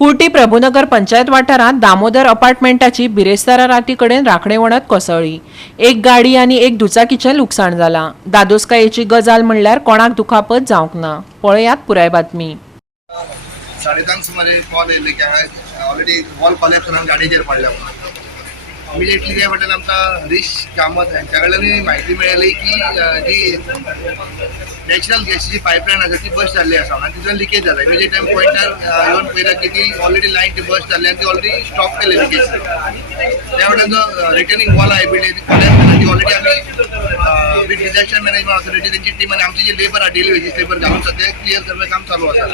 कुर्टी प्रभुनगर पंचायत वाठारात दामोदर अपार्टमेंटाची बिरेस्तारा रातीकडेन राखणे वणत कोसळ्ळी। एक गाडी आनी एक दुचाकीचें लुकसाण जालां। दादोसकायेची गजाल म्हणल्यार कोणाक दुखापत जावंक ना। पळयात पुराय बातमी। 3:30 सुमारे कॉल येयले की ऑलरेडी वॉल कॉलेप्स जावन गाडयेचेर पडल्या म्हणून इमिडिएटली ते फाटल्यान आमकां हरीश कामत हांच्या कडल्यान म्हायती मेळ्ळी की जी नॅचरल गॅसची पायपलायन आसा ती बस्ट जाल्ली आसा आनी तितून लिकेज जाला। इमिडिएट टायम पॉयंटार येवन पळयला की ती ऑलरेडी लायन ती बस्ट जाल्ली आनी ती ऑलरेडी स्टॉप केली लिकेज। त्या फाटल्यान जो रिटर्निंग वॉल आहे बिल्डींग ती कॉलेप्स जाली। ती ऑलरेडी आमी विथ डिझास्टर मॅनेजमेंट ऑथॉरिटी तेंची टीम आनी आमची जे लेबर आहा डेली वेजीस लेबर घालून सद्या क्लियर करपाचें काम चालू आसा।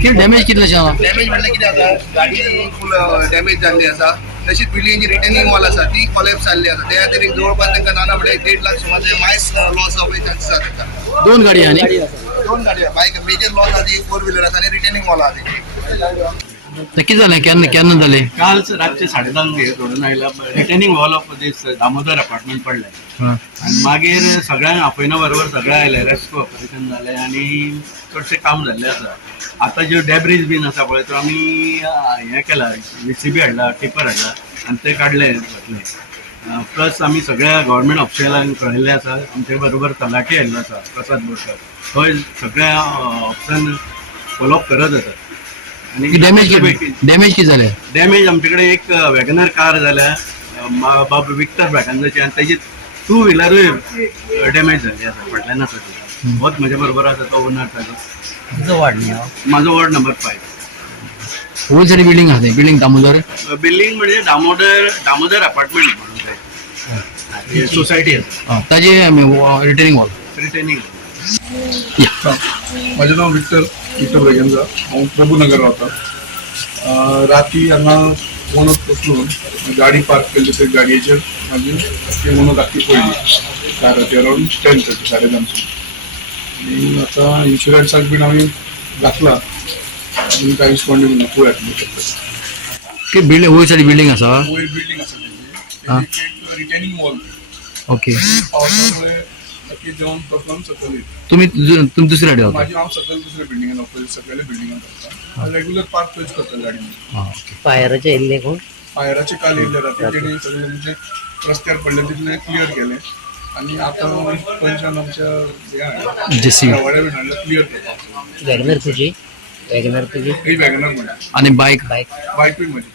किती डॅमेज कितले जाला? डॅमेज म्हटल्यार कितें आसा, गाडी फूल डॅमेज जाल्ली आसा। तशीच बिल्डिंगची रिटर्निंग वॉल आसा ती कॉलेप्स जाल्ली आसा। त्या खातीर जवळपास तांकां नाना म्हणल्यार 1.5 लाख सुमार मायस लॉस जावपाचे चान्सीस आसा तांकां। दोन गाडी आनी दोन गाडयो बायक मेजर लॉस आसा ती 4 व्हिलर आसा आनी रिटर्निंग वॉल आसा ती। किती जालें? केन्ना जालें? काल रातचे 10:30 सोडून आयला returning wall of this Damodar apartment पडले आनी मागीर सगळ्यांक आपयना बरोबर सगळे आयले, रेस्क्यू ऑपरेशन जालें आनी चडशें काम जाल्लें आसा। आतां ज्यो डॅब्रीज बीन आसा पळय तो आमी हें केला, JCB हाडला, टिपर हाडला आनी ते काडले वतले। प्लस आमी सगळ्या गव्हर्मेंट ऑफिशलांक कळयल्लें आसा। आमचे बरोबर तलाटी आयिल्लो आसा प्रसाद बोरकर, थंय सगळ्या ऑप्शन फॉलोअप करत आसा। डॅमेज किती जालें? डॅमेज आमचे कडेन एक वॅगनर कार जाल्या बाब विक्टर ब्रॅकांदाची आनी तेजी 2 व्हिलरूय डॅमेज जाल्ली आसा, फाटल्यान आसा ती। होच म्हज्या बरोबर आसा तो ओनर ताजो। म्हाजो वॉर्ड नंबर 5। होल सारी बिल्डिंग आहा, बिल्डिंग दामोदर बिल्डिंग म्हणजे दामोदर अपार्टमेंट म्हणून थंय सोसायटी आसा ताजे रिटर्निंग वॉल। रिटर्निंग माझे नाव विक्टर वेगेंजा, हांव प्रभुनगर रावता। राती हांगा वणत पसून गाडी पार्क केल्ली ते गाडयेचेर मागीर ती वणत आख्खी पडली काराची अरावंड 10:30 10:30 आनी आतां इन्शुरन्साक बीन हांवें घातला आनी कांय रिस्पॉन्ड पळयात की बिल्डिंग होल सारी बिल्डिंग आसा? वयर बिल्डिंग आसा तेजी रिटर्निंग वॉल ओके। पावसामुळे ताकी जेवण प्रॉब्लम सकयल येता। तुम्ही दुसऱ्या कडेन रावता? माझी हांव सकयल दुसऱ्या बिल्डिंगान ऑपोजीट सकयल्या बिल्डिंगान रावता। रेग्युलर पार्क थंयच करता गाडी। फायराचे येयल्ले कोण? फायराचे काल येयल्ले राती तेणी सगळे म्हणजे रस्त्यार पडले तितले क्लियर केले आनी आतां पंचान आमच्या JCB व्हड्या बीन हाडल्या क्लियर करपाक। वॅगनर तुझी? वॅगनर तुझी? ही वॅगनर म्हणे आणि बाईक बायकूय म्हजी।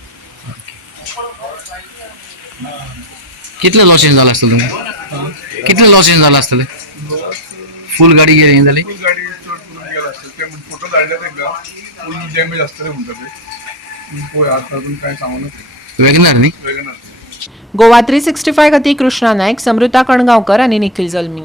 कितले लॉसेस जाला आसतले तुमकां? कितले लॉसेस जाला आसतले? फुल गाडी गेली जाली? फुल गाडी चड करून गेला आसतले ते फोटो धाडले तांकां फुल डॅमेज आसतले म्हणटा ते पळय आतां अजून कांय सांगूं ना। वॅगनर न्ही? वॅगनर। गोवा 365 खातीर कृष्णा नायक, समृता कणगांवकर आनी निखिल जल्मी।